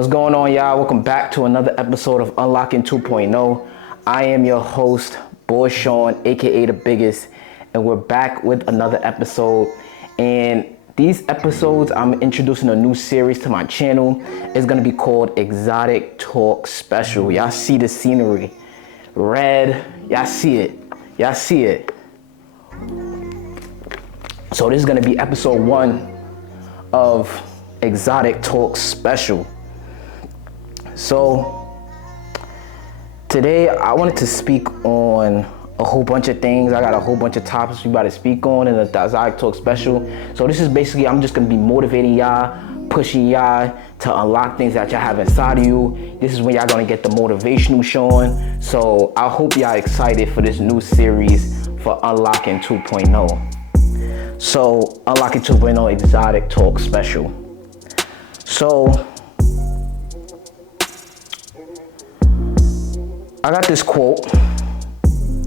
What's going on, y'all? Welcome back to another episode of Unlocking 2.0. I am your host, Boy Sean, aka The Biggest, and we're back with another episode. And these episodes, I'm introducing a new series to my channel. It's gonna be called Exotic Talk Special. Y'all see the scenery. Red, y'all see it. Y'all see it. So this is gonna be episode 1 of Exotic Talk Special. So today I wanted to speak on a whole bunch of things. I got a whole bunch of topics we about to speak on in the Exotic Talk Special. So this is basically, I'm just gonna be motivating y'all, pushing y'all to unlock things that y'all have inside of you. This is when y'all gonna get the motivational showing. So I hope y'all excited for this new series for Unlocking 2.0. So Unlocking 2.0 Exotic Talk Special. So I got this quote,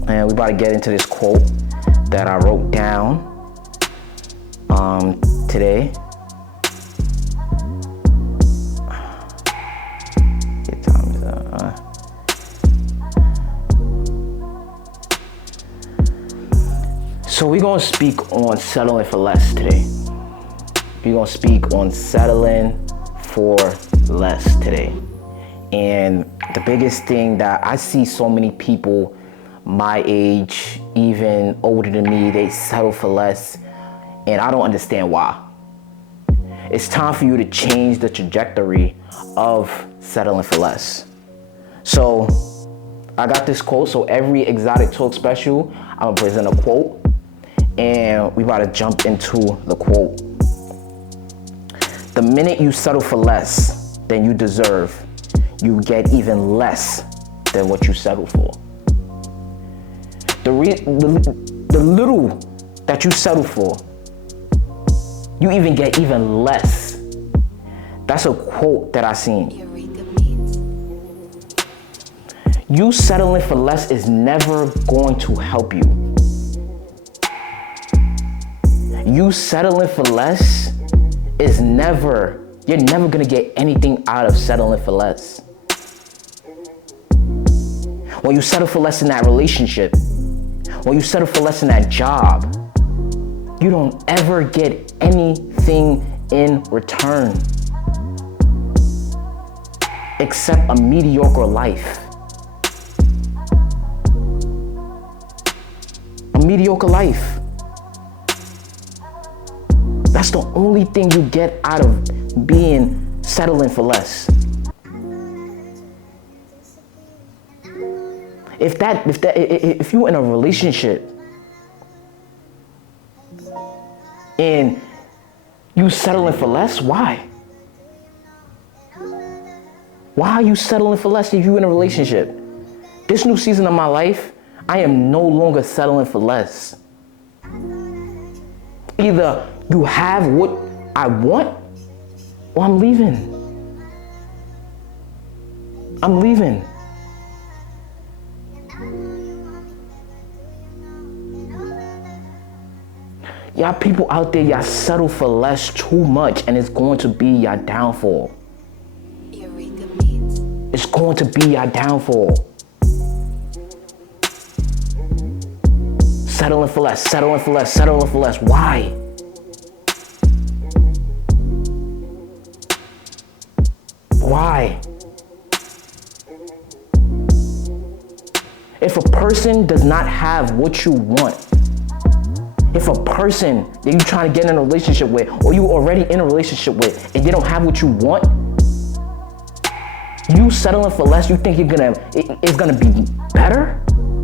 and we about to get into this quote that I wrote down today. Get time is up. So we're gonna speak on settling for less today. We're gonna speak on settling for less today. And the biggest thing that I see so many people my age, even older than me, they settle for less, and I don't understand why. It's time for you to change the trajectory of settling for less. So I got this quote. So every Exotic Talk Special, I'm gonna present a quote, and we about to jump into the quote. The minute you settle for less than you deserve, you get even less than what you settle for. The little that you settle for, you even get even less. That's a quote that I seen. You settling for less is never going to help you. You settling for less is you're never gonna get anything out of settling for less. When you settle for less in that relationship, when you settle for less in that job, you don't ever get anything in return except a mediocre life. A mediocre life. That's the only thing you get out of settling for less. If you're in a relationship and you settling for less, why? Why are you settling for less if you're in a relationship? This new season of my life, I am no longer settling for less. Either you have what I want, or I'm leaving. I'm leaving. Y'all people out there, y'all settle for less too much, and it's going to be your downfall. It's going to be your downfall. Settling for less, settling for less, settling for less. Why? Why? If a person does not have what you want, if a person that you're trying to get in a relationship with, or you already in a relationship with, and they don't have what you want, you settling for less, you think it's gonna be better?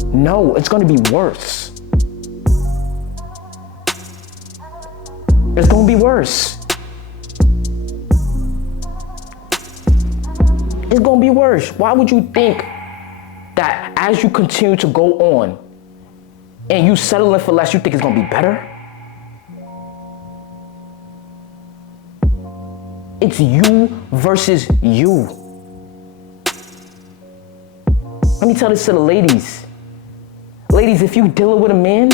No, it's gonna be worse. It's gonna be worse. It's gonna be worse. Why would you think that as you continue to go on and you settling for less, you think it's gonna be better? It's you versus you. Let me tell this to the ladies. Ladies, if you dealing with a man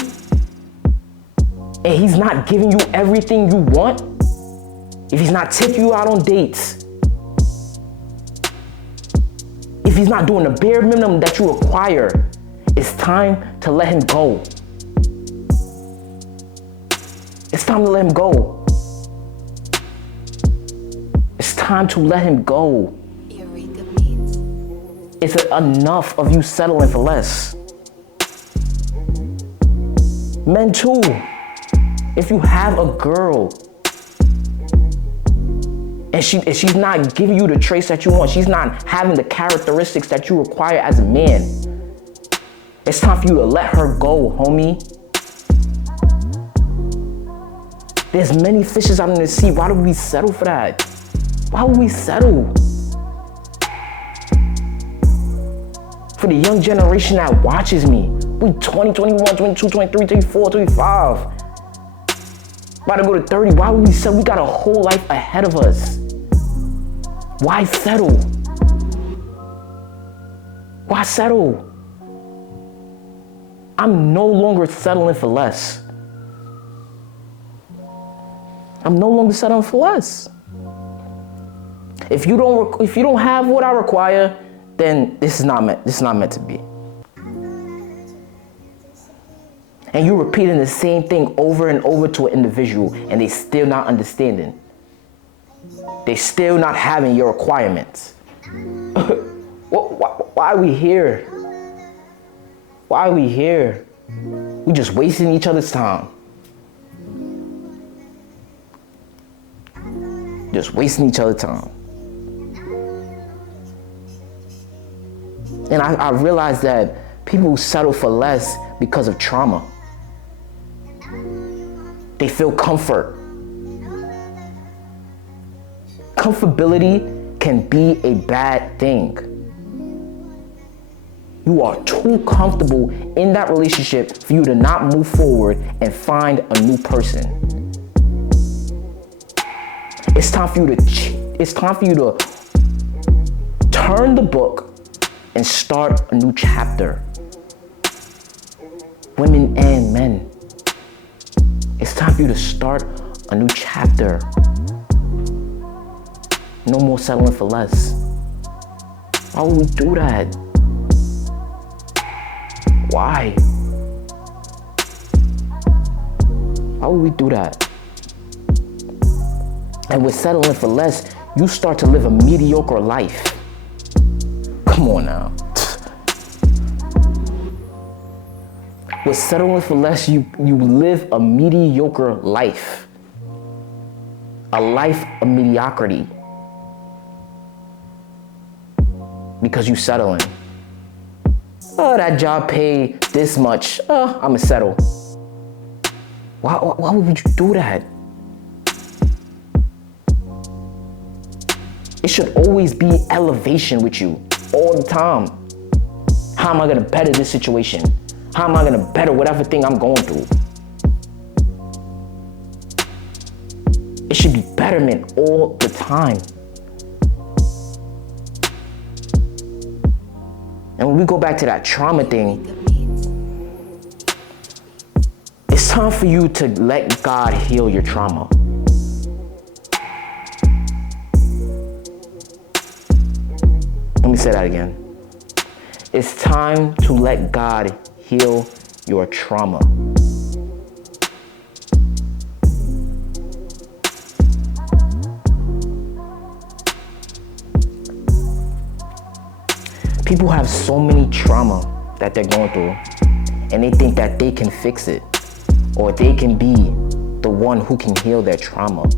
and he's not giving you everything you want, if he's not taking you out on dates, if he's not doing the bare minimum that you require, it's time to let him go. It's time to let him go. It's time to let him go. It's enough of you settling for less. Men too. If you have a girl and she's not giving you the traits that you want, she's not having the characteristics that you require as a man, it's time for you to let her go, homie. There's many fishes out in the sea. Why do we settle for that? Why would we settle? For the young generation that watches me, we 20, 21, 22, 23, 24, 25. About to go to 30. Why would we settle? We got a whole life ahead of us. Why settle? Why settle? I'm no longer settling for less. I'm no longer settling for less. If you don't have what I require, then this is not meant to be. And you're repeating the same thing over and over to an individual, and they still not understanding. They still not having your requirements. Why are we here? Why are we here? We just wasting each other's time. Just wasting each other's time. And I realized that people settle for less because of trauma. They feel comfort. Comfortability can be a bad thing. You are too comfortable in that relationship for you to not move forward and find a new person. It's time for you to turn the book and start a new chapter. Women and men. It's time for you to start a new chapter. No more settling for less. Why would we do that? Why? Why would we do that? And with settling for less, you start to live a mediocre life. Come on now. With settling for less, you live a mediocre life. A life of mediocrity. Because you settling. Oh, that job paid this much. Oh, I'ma settle. Why would you do that? It should always be elevation with you all the time. How am I gonna better this situation? How am I gonna better whatever thing I'm going through? It should be betterment all the time. And when we go back to that trauma thing, it's time for you to let God heal your trauma. Let me say that again. It's time to let God heal your trauma. People have so many trauma that they're going through, and they think that they can fix it, or they can be the one who can heal their trauma.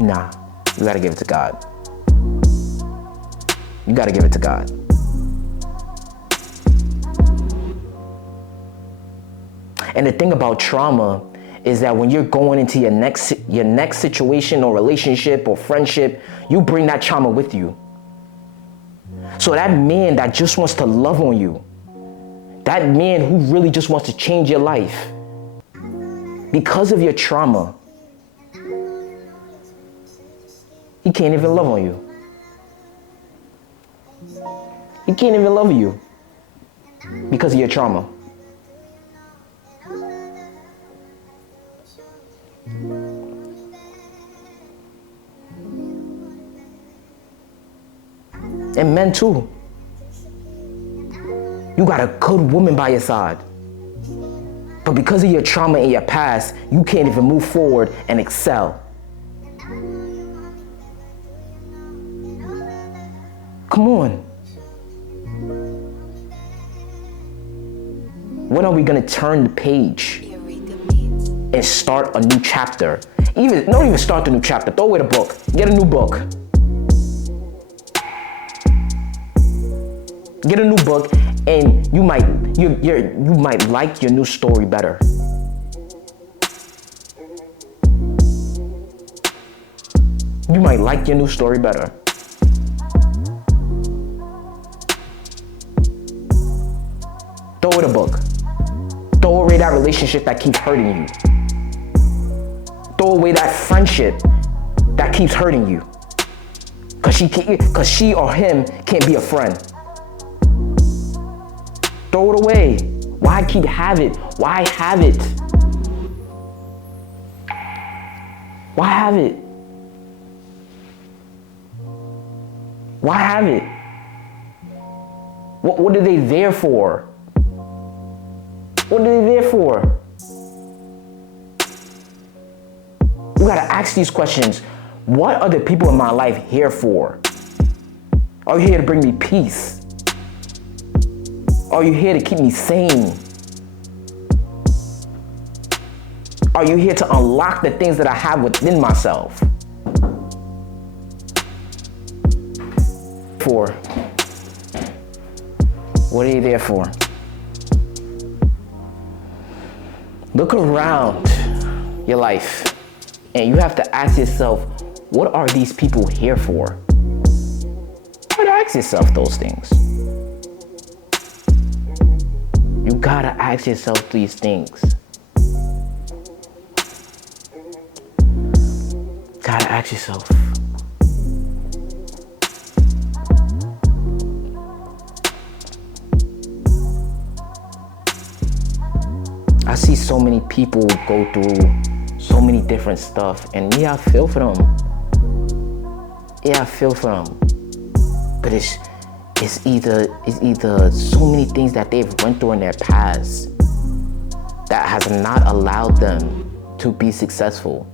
Nah, you gotta give it to God. You gotta give it to God. And the thing about trauma is that when you're going into your next situation or relationship or friendship, you bring that trauma with you. So that man that just wants to love on you, that man who really just wants to change your life, because of your trauma, he can't even love on you. He can't even love you because of your trauma. And men too. You got a good woman by your side. But because of your trauma in your past, you can't even move forward and excel. Come on. When are we gonna turn the page and start a new chapter? Don't even start the new chapter. Throw away the book. Get a new book. Get a new book, and you might like your new story better. You might like your new story better. Throw away the book. Throw away that relationship that keeps hurting you. Throw away that friendship that keeps hurting you. Cause she or him can't be a friend. Throw it away. Why have it? Why have it? Why have it? Why have it? What are they there for? What are they there for? You gotta ask these questions. What are the people in my life here for? Are you here to bring me peace? Are you here to keep me sane? Are you here to unlock the things that I have within myself? For? What are you there for? Look around your life and you have to ask yourself, what are these people here for? You gotta ask yourself those things. You gotta ask yourself these things. Gotta ask yourself. I see so many people go through so many different stuff, and yeah, I feel for them. Yeah, I feel for them. But it's either so many things that they've went through in their past that has not allowed them to be successful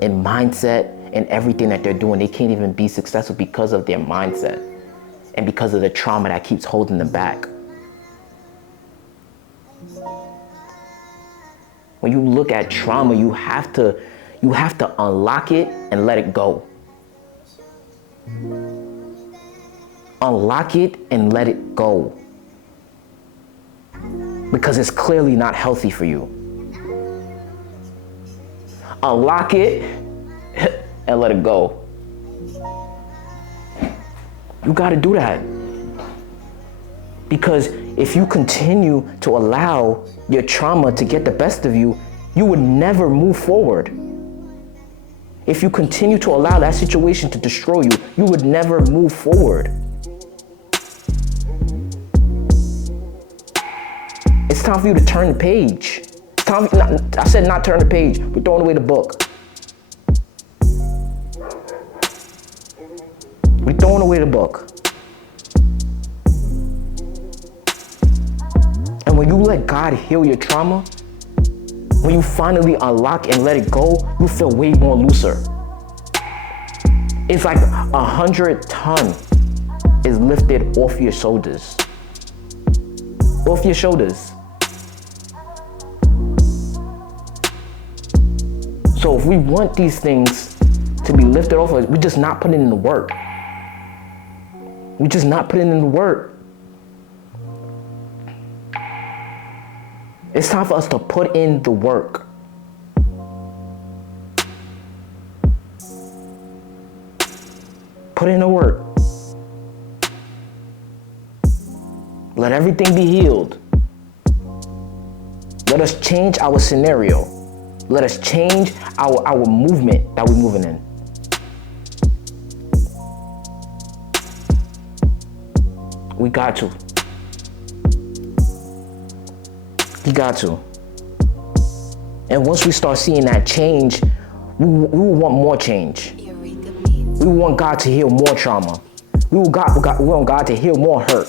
in mindset and everything that they're doing. They can't even be successful because of their mindset and because of the trauma that keeps holding them back. When you look at trauma, you have to unlock it and let it go. Unlock it and let it go. Because it's clearly not healthy for you. Unlock it and let it go. You gotta do that. Because if you continue to allow your trauma to get the best of you, you would never move forward. If you continue to allow that situation to destroy you, you would never move forward. It's time for you to turn the page. I said not turn the page. We're throwing away the book. We're throwing away the book. And when you let God heal your trauma, when you finally unlock and let it go, you feel way more looser. It's like 100 tons is lifted off your shoulders. Off your shoulders. So if we want these things to be lifted off us, we're just not putting in the work. We're just not putting in the work. It's time for us to put in the work. Put in the work. Let everything be healed. Let us change our scenario. Let us change our movement that we're moving in. We got to. You got to. And once we start seeing that change, we want more change. We want God to heal more trauma. We want God to heal more hurt.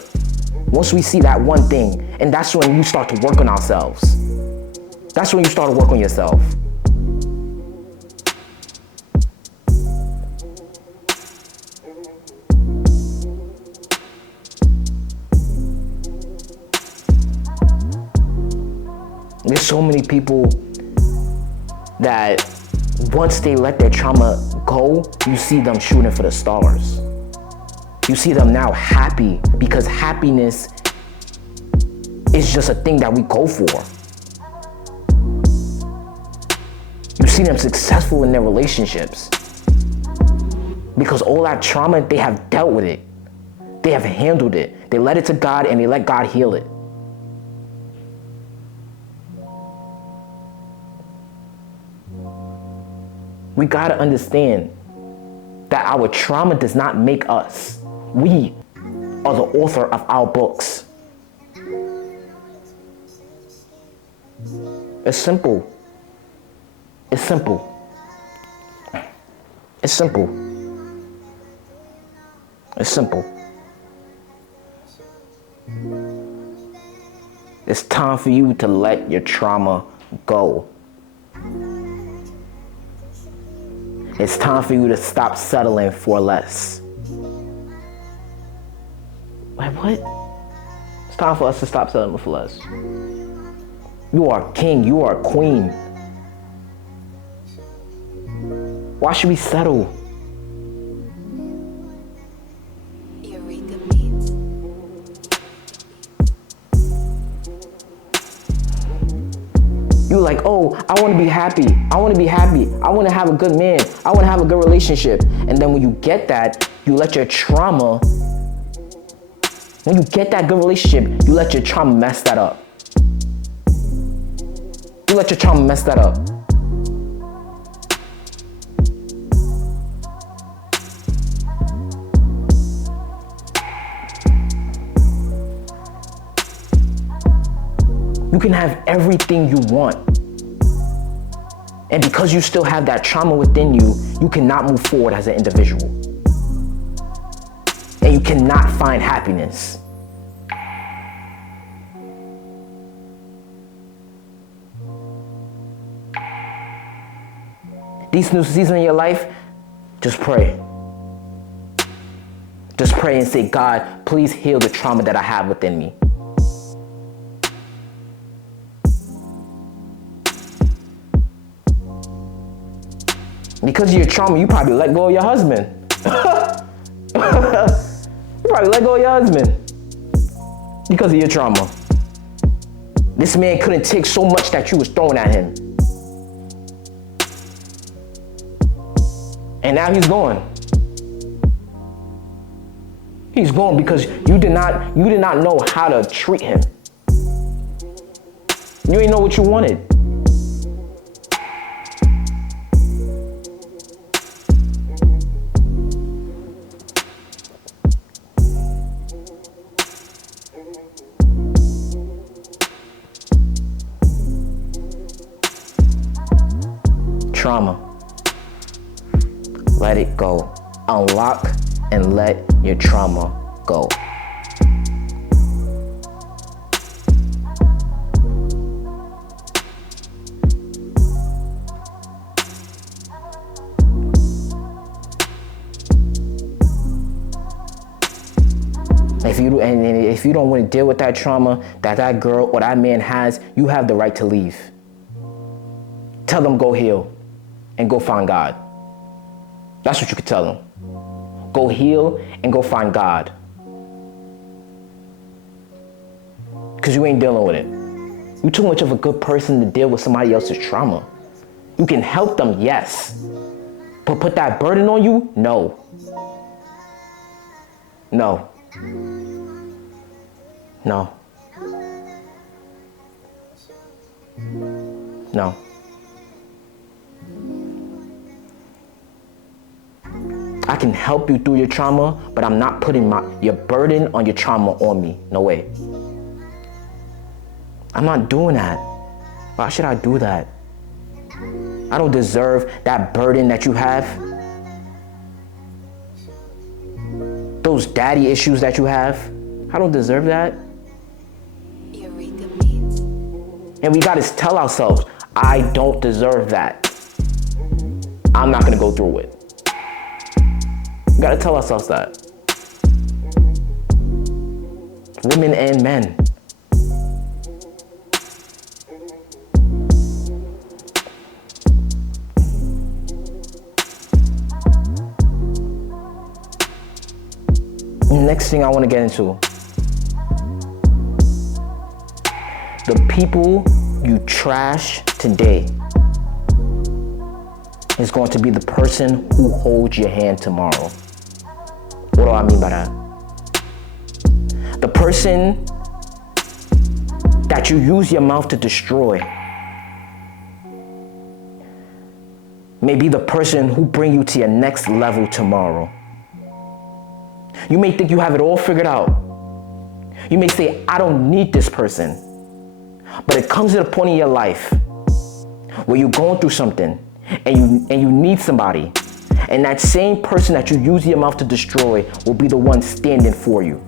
Once we see that one thing, and that's when you start to work on ourselves. That's when you start to work on yourself. There's so many people that once they let their trauma go, you see them shooting for the stars. You see them now happy because happiness is just a thing that we go for. You see them successful in their relationships because all that trauma, they have dealt with it. They have handled it. They let it to God and they let God heal it. We gotta understand that our trauma does not make us. We are the author of our books. It's simple. It's simple. It's simple. It's simple. It's time for you to let your trauma go. It's time for you to stop settling for less. Like what? It's time for us to stop settling for less. You are a king, you are a queen. Why should we settle? You like, oh, I want to be happy. I want to be happy. I want to have a good man. I want to have a good relationship. And then when you get that, you let your trauma, when you get that good relationship, you let your trauma mess that up. You let your trauma mess that up. You can have everything you want. And because you still have that trauma within you, you cannot move forward as an individual. And you cannot find happiness. This new season in your life, just pray. Just pray and say, God, please heal the trauma that I have within me. Because of your trauma, you probably let go of your husband. You probably let go of your husband because of your trauma. This man couldn't take so much that you was throwing at him. And now he's gone. He's gone because you did not know how to treat him. You didn't know what you wanted. Trauma. Let it go. Unlock and let your trauma go. If you don't want to deal with that trauma that girl or that man has, you have the right to leave. Tell them go heal and go find God. That's what you could tell them. Go heal and go find God. Because you ain't dealing with it. You're too much of a good person to deal with somebody else's trauma. You can help them, yes. But put that burden on you? No. No. No. No. I can help you through your trauma, but I'm not putting your burden on your trauma on me. No way. I'm not doing that. Why should I do that? I don't deserve that burden that you have. Those daddy issues that you have. I don't deserve that. And we gotta tell ourselves, I don't deserve that. I'm not gonna go through it. We gotta tell ourselves that. Women and men. Next thing I want to get into. The people you trash today is going to be the person who holds your hand tomorrow. What do I mean by that? The person that you use your mouth to destroy may be the person who bring you to your next level tomorrow. You may think you have it all figured out. You may say, I don't need this person. But it comes to a point in your life where you're going through something and you need somebody. And that same person that you use your mouth to destroy will be the one standing for you.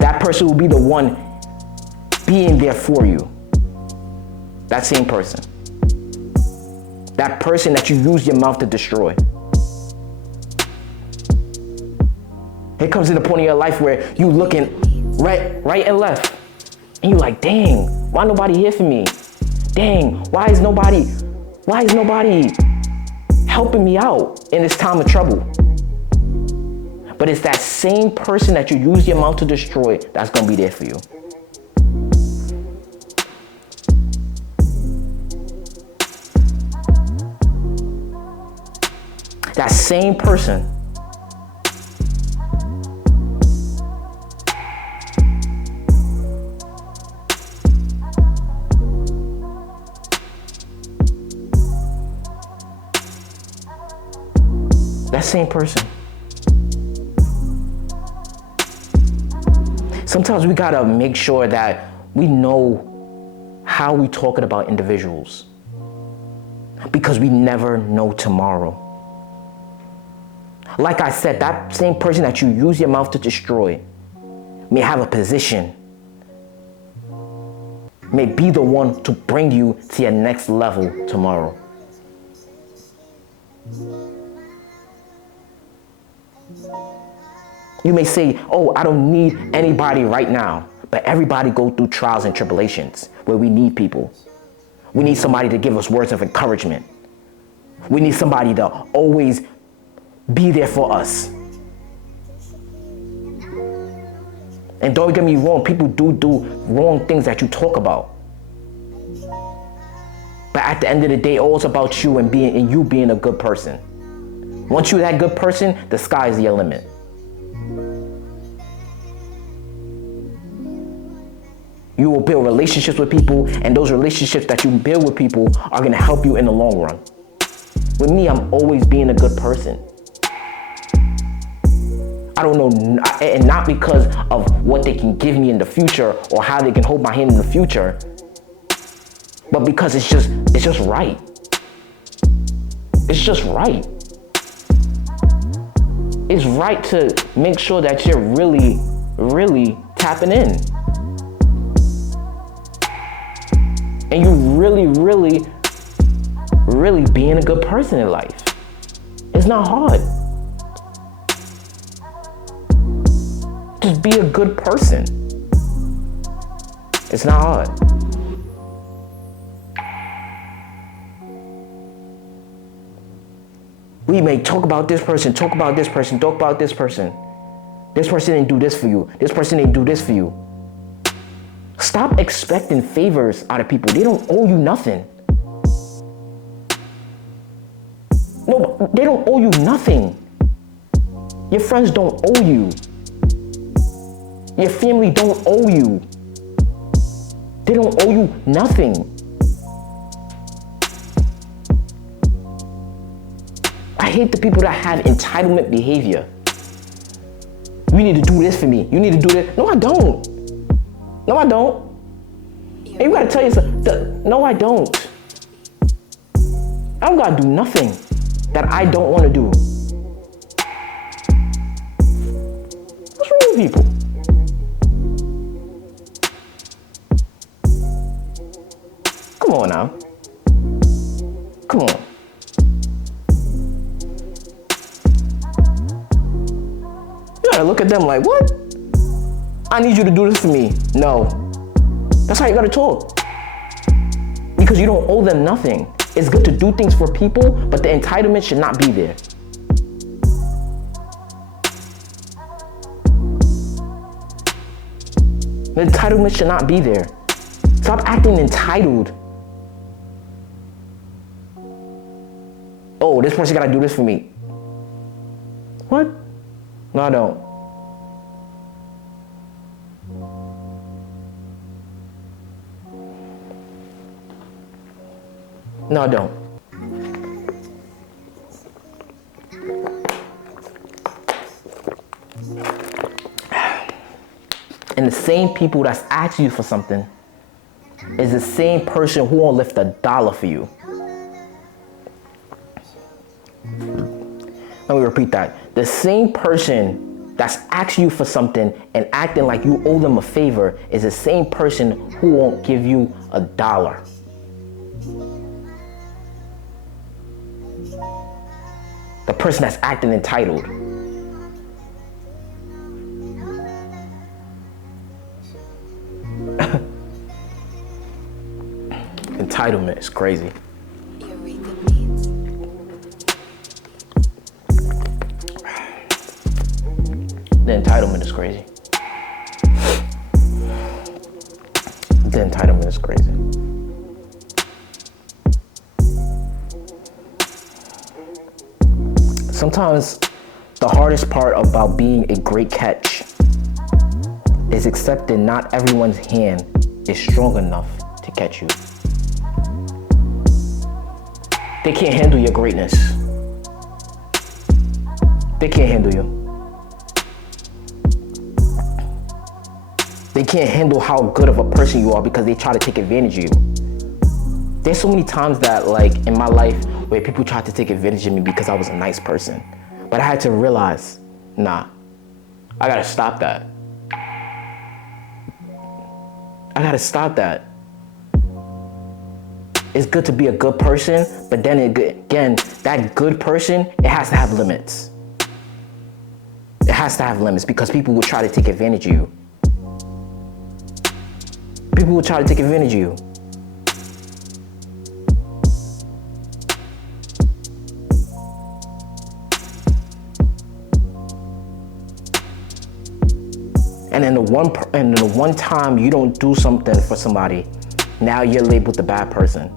That person will be the one being there for you. That same person. That person that you use your mouth to destroy. It comes to the point in your life where you looking right and left. And you like, dang, why nobody here for me? Dang, why is nobody helping me out in this time of trouble? But it's that same person that you use your mouth to destroy that's gonna be there for you. That same person. That same person. Sometimes we gotta make sure that we know how we talking about individuals, because we never know tomorrow. Like I said, that same person that you use your mouth to destroy may have a position, may be the one to bring you to your next level tomorrow. You may say, oh, I don't need anybody right now. But everybody go through trials and tribulations where we need people. We need somebody to give us words of encouragement. We need somebody to always be there for us. And don't get me wrong, people do wrong things that you talk about. But at the end of the day, all it's about you and you being a good person. Once you're that good person, the sky is your limit. You will build relationships with people, and those relationships that you build with people are going to help you in the long run. With me, I'm always being a good person. I don't know, and not because of what they can give me in the future or how they can hold my hand in the future, but because it's just right. It's just right. It's right to make sure that you're really, really tapping in. And you really, really, really being a good person in life. It's not hard. Just be a good person. It's not hard. We may talk about this person. This person didn't do this for you. This person didn't do this for you. Stop expecting favors out of people. They don't owe you nothing. No, they don't owe you nothing. Your friends don't owe you. Your family don't owe you. They don't owe you nothing. I hate the people that have entitlement behavior. You need to do this for me. You need to do this. No, I don't. No, I don't. And you gotta tell yourself, no, I don't. I don't gotta do nothing that I don't wanna do. people. Come on now. Come on. You gotta look at them like, what? I need you to do this for me. No. That's how you gotta talk. Because you don't owe them nothing. It's good to do things for people, but the entitlement should not be there. The entitlement should not be there. Stop acting entitled. Oh, this person gotta do this for me. What? No, I don't. No, I don't. And the same people that's asking you for something is the same person who won't lift $1 for you. Let me repeat that. The same person that's asking you for something and acting like you owe them a favor is the same person who won't give you $1. The person that's acting entitled. Entitlement is crazy. The entitlement is crazy. The entitlement is crazy. Sometimes the hardest part about being a great catch is accepting not everyone's hand is strong enough to catch you. They can't handle your greatness. They can't handle you. They can't handle how good of a person you are because they try to take advantage of you. There's so many times that, like, in my life where people tried to take advantage of me because I was a nice person. But I had to realize, nah, I gotta stop that. I gotta stop that. It's good to be a good person, but then again, that good person, it has to have limits. It has to have limits because people will try to take advantage of you. People will try to take advantage of you. And then the one time you don't do something for somebody, now you're labeled the bad person.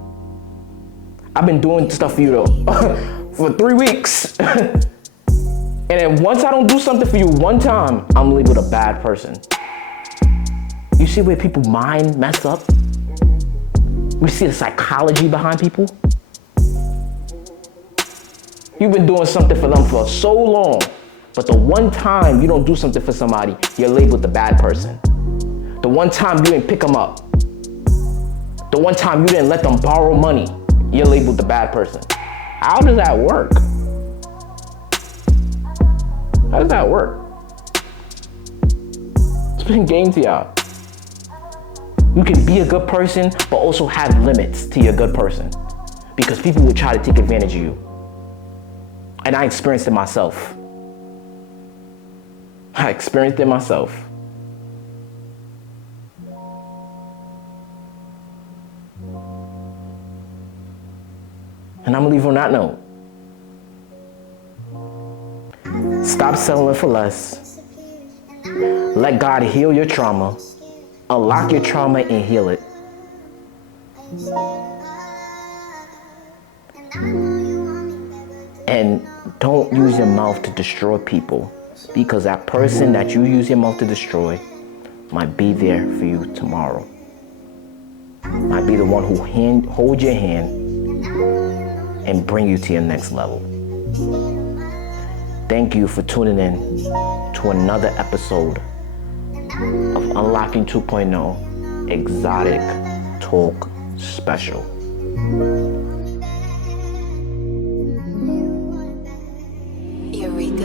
I've been doing stuff for you though for 3 weeks. And then once I don't do something for you one time, I'm labeled a bad person. You see where people's mind mess up? We see the psychology behind people. You've been doing something for them for so long, but the one time you don't do something for somebody, you're labeled the bad person. The one time you didn't pick them up. The one time you didn't let them borrow money, you're labeled the bad person. How does that work? How does that work? Explain game to y'all. You can be a good person, but also have limits to your good person. Because people will try to take advantage of you. And I experienced it myself. I experienced it myself. And I'm gonna leave on that note. Stop settling for less. Let God heal your trauma. Unlock your trauma and heal it. And don't use your mouth to destroy people, because that person that you use your mouth to destroy might be there for you tomorrow. Might be the one who hold your hand and bring you to your next level. Thank you for tuning in to another episode of Unlocking 2.0 Exotic Talk Special. Eureka